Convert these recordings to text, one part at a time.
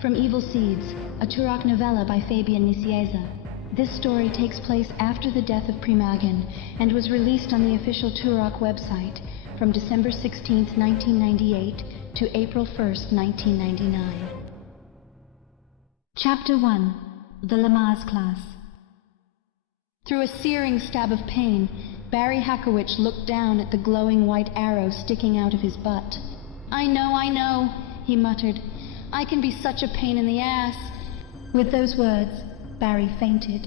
From Evil Seeds, a Turok novella by Fabian Nicieza. This story takes place after the death of Primagan and was released on the official Turok website from December 16, 1998 to April 1, 1999. Chapter 1. The Lamaze Class. Through a searing stab of pain, Barry Hackowich looked down at the glowing white arrow sticking out of his butt. I know, he muttered. I can be such a pain in the ass. With those words, Barry fainted.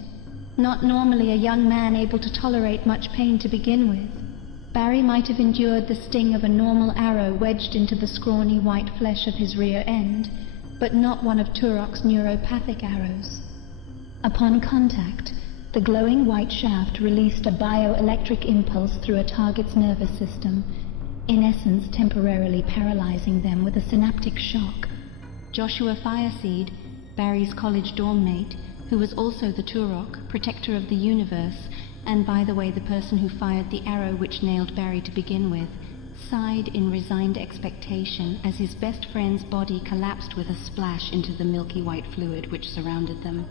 Not normally a young man able to tolerate much pain to begin with. Barry might have endured the sting of a normal arrow wedged into the scrawny white flesh of his rear end, but not one of Turok's neuropathic arrows. Upon contact, the glowing white shaft released a bioelectric impulse through a target's nervous system, in essence temporarily paralyzing them with a synaptic shock. Joshua Fireseed, Barry's college dorm mate, who was also the Turok, protector of the universe, and by the way the person who fired the arrow which nailed Barry to begin with, sighed in resigned expectation as his best friend's body collapsed with a splash into the milky white fluid which surrounded them.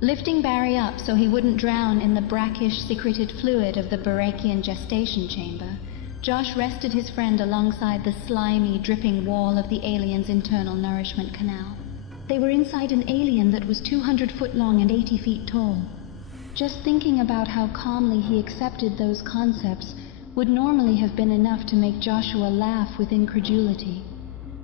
Lifting Barry up so he wouldn't drown in the brackish, secreted fluid of the Barakian gestation chamber, Josh rested his friend alongside the slimy, dripping wall of the alien's internal nourishment canal. They were inside an alien that was 200 foot long and 80 feet tall. Just thinking about how calmly he accepted those concepts would normally have been enough to make Joshua laugh with incredulity.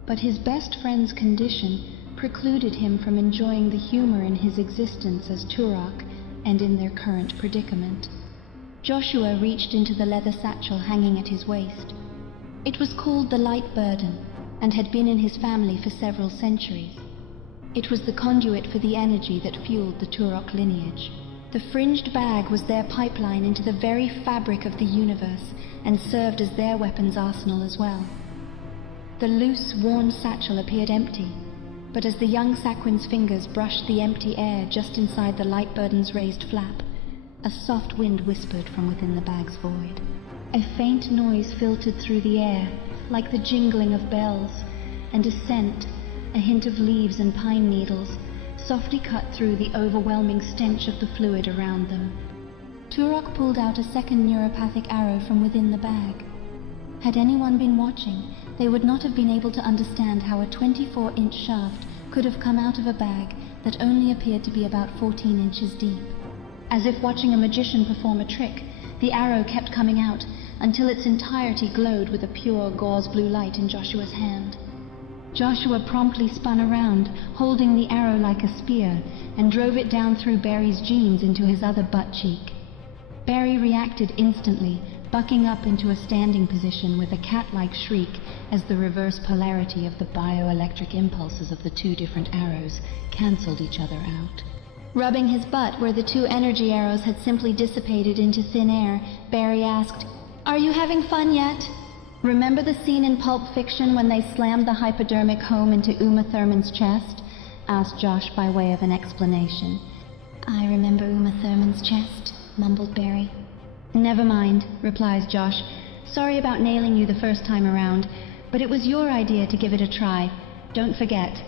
But his best friend's condition precluded him from enjoying the humor in his existence as Turok and in their current predicament. Joshua reached into the leather satchel hanging at his waist. It was called the Light Burden and had been in his family for several centuries. It was the conduit for the energy that fueled the Turok lineage. The fringed bag was their pipeline into the very fabric of the universe and served as their weapons arsenal as well. The loose, worn satchel appeared empty, but as the young Saquin's fingers brushed the empty air just inside the Light Burden's raised flap, a soft wind whispered from within the bag's void. A faint noise filtered through the air, like the jingling of bells, and a scent, a hint of leaves and pine needles, softly cut through the overwhelming stench of the fluid around them. Turok pulled out a second neuropathic arrow from within the bag. Had anyone been watching, they would not have been able to understand how a 24-inch shaft could have come out of a bag that only appeared to be about 14 inches deep. As if watching a magician perform a trick, the arrow kept coming out until its entirety glowed with a pure gauze blue light in Joshua's hand. Joshua promptly spun around, holding the arrow like a spear, and drove it down through Barry's jeans into his other butt cheek. Barry reacted instantly, bucking up into a standing position with a cat-like shriek as the reverse polarity of the bioelectric impulses of the two different arrows cancelled each other out. Rubbing his butt where the two energy arrows had simply dissipated into thin air, Barry asked, "Are you having fun yet?" Remember the scene in Pulp Fiction when they slammed the hypodermic home into Uma Thurman's chest? Asked Josh by way of an explanation. I remember Uma Thurman's chest, mumbled Barry. Never mind, replies Josh. Sorry about nailing you the first time around, but it was your idea to give it a try. Don't forget.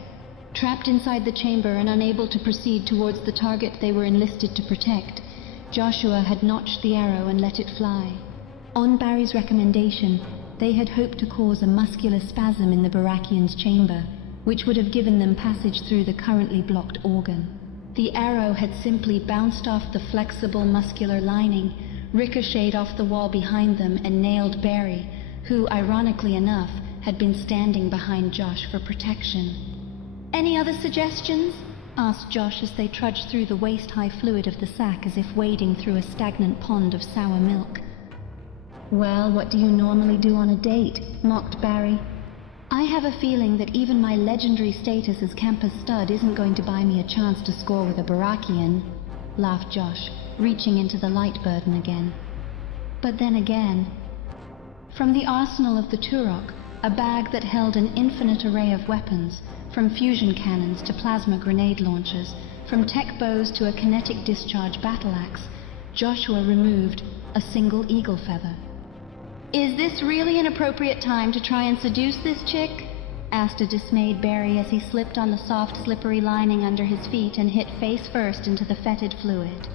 Trapped inside the chamber and unable to proceed towards the target they were enlisted to protect, Joshua had notched the arrow and let it fly. On Barry's recommendation, they had hoped to cause a muscular spasm in the Barakian's chamber, which would have given them passage through the currently blocked organ. The arrow had simply bounced off the flexible muscular lining, ricocheted off the wall behind them, and nailed Barry, who, ironically enough, had been standing behind Josh for protection. "Any other suggestions?" asked Josh as they trudged through the waist-high fluid of the sack as if wading through a stagnant pond of sour milk. "Well, what do you normally do on a date?" mocked Barry. "I have a feeling that even my legendary status as campus stud isn't going to buy me a chance to score with a Barakian," laughed Josh, reaching into the light burden again. But then again, from the arsenal of the Turok, a bag that held an infinite array of weapons, from fusion cannons to plasma grenade launchers, from tech bows to a kinetic discharge battle axe, Joshua removed a single eagle feather. "Is this really an appropriate time to try and seduce this chick?" asked a dismayed Barry as he slipped on the soft, slippery lining under his feet and hit face first into the fetid fluid.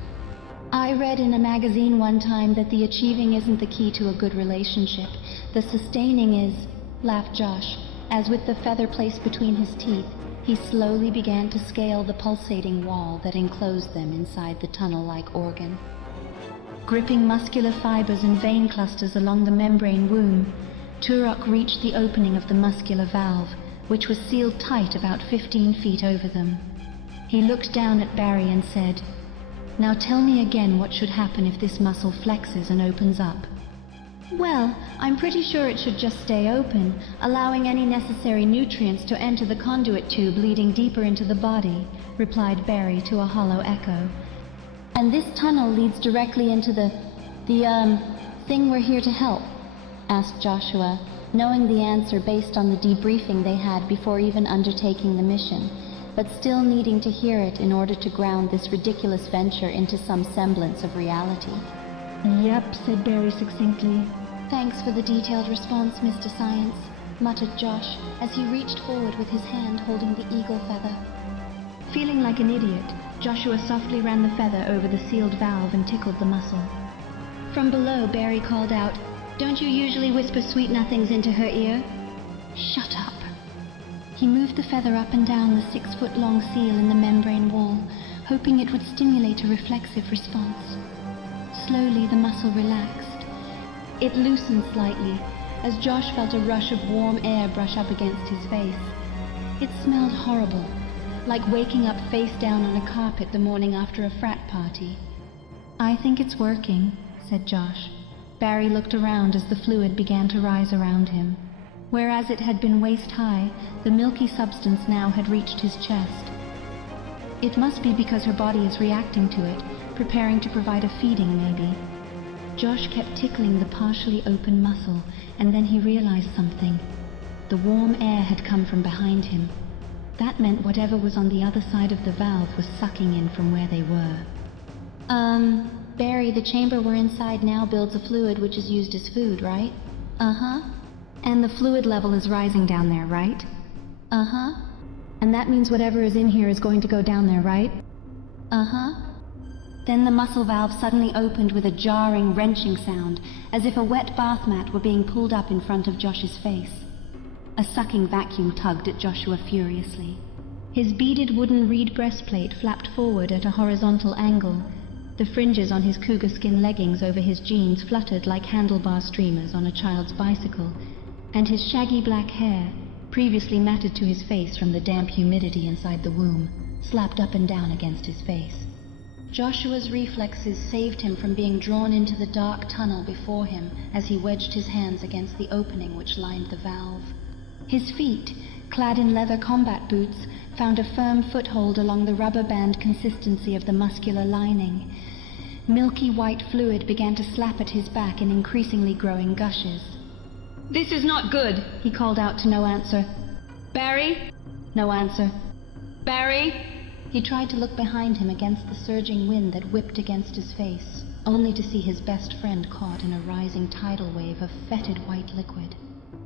I read in a magazine one time that the achieving isn't the key to a good relationship. The sustaining is, laughed Josh, as with the feather placed between his teeth, he slowly began to scale the pulsating wall that enclosed them inside the tunnel-like organ. Gripping muscular fibers and vein clusters along the membrane womb, Turok reached the opening of the muscular valve, which was sealed tight about 15 feet over them. He looked down at Barry and said, "Now tell me again what should happen if this muscle flexes and opens up." "Well, I'm pretty sure it should just stay open, allowing any necessary nutrients to enter the conduit tube leading deeper into the body," replied Barry to a hollow echo. "And this tunnel leads directly into the thing we're here to help?" asked Joshua, knowing the answer based on the debriefing they had before even undertaking the mission, but still needing to hear it in order to ground this ridiculous venture into some semblance of reality. "Yep," said Barry succinctly. "Thanks for the detailed response, Mr. Science," muttered Josh as he reached forward with his hand holding the eagle feather. Feeling like an idiot, Joshua softly ran the feather over the sealed valve and tickled the muscle. From below, Barry called out, "Don't you usually whisper sweet nothings into her ear?" "Shut up." He moved the feather up and down the 6-foot-long seal in the membrane wall, hoping it would stimulate a reflexive response. Slowly, the muscle relaxed. It loosened slightly, as Josh felt a rush of warm air brush up against his face. It smelled horrible, like waking up face down on a carpet the morning after a frat party. "I think it's working," said Josh. Barry looked around as the fluid began to rise around him. Whereas it had been waist-high, the milky substance now had reached his chest. It must be because her body is reacting to it, preparing to provide a feeding, maybe. Josh kept tickling the partially open muscle, and then he realized something. The warm air had come from behind him. That meant whatever was on the other side of the valve was sucking in from where they were. Barry, the chamber we're inside now builds a fluid which is used as food, right?" "Uh-huh." "And the fluid level is rising down there, right?" "Uh-huh." "And that means whatever is in here is going to go down there, right?" "Uh-huh." Then the muscle valve suddenly opened with a jarring, wrenching sound, as if a wet bath mat were being pulled up in front of Josh's face. A sucking vacuum tugged at Joshua furiously. His beaded wooden reed breastplate flapped forward at a horizontal angle. The fringes on his cougar skin leggings over his jeans fluttered like handlebar streamers on a child's bicycle, and his shaggy black hair, previously matted to his face from the damp humidity inside the womb, slapped up and down against his face. Joshua's reflexes saved him from being drawn into the dark tunnel before him as he wedged his hands against the opening which lined the valve. His feet, clad in leather combat boots, found a firm foothold along the rubber band consistency of the muscular lining. Milky white fluid began to slap at his back in increasingly growing gushes. "This is not good," he called out to no answer. "Barry?" No answer. "Barry?" He tried to look behind him against the surging wind that whipped against his face, only to see his best friend caught in a rising tidal wave of fetid white liquid.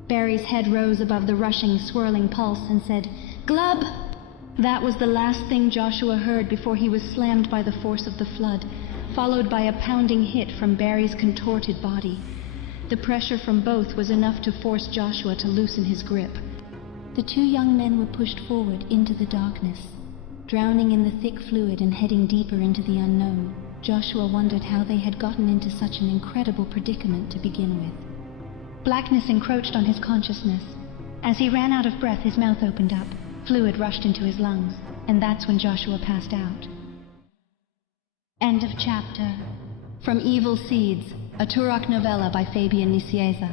Barry's head rose above the rushing, swirling pulse and said, "Glub!" That was the last thing Joshua heard before he was slammed by the force of the flood, followed by a pounding hit from Barry's contorted body. The pressure from both was enough to force Joshua to loosen his grip. The two young men were pushed forward into the darkness. Drowning in the thick fluid and heading deeper into the unknown, Joshua wondered how they had gotten into such an incredible predicament to begin with. Blackness encroached on his consciousness. As he ran out of breath, his mouth opened up. Fluid rushed into his lungs, and that's when Joshua passed out. End of chapter. From Evil Seeds, a Turok novella by Fabian Nicieza.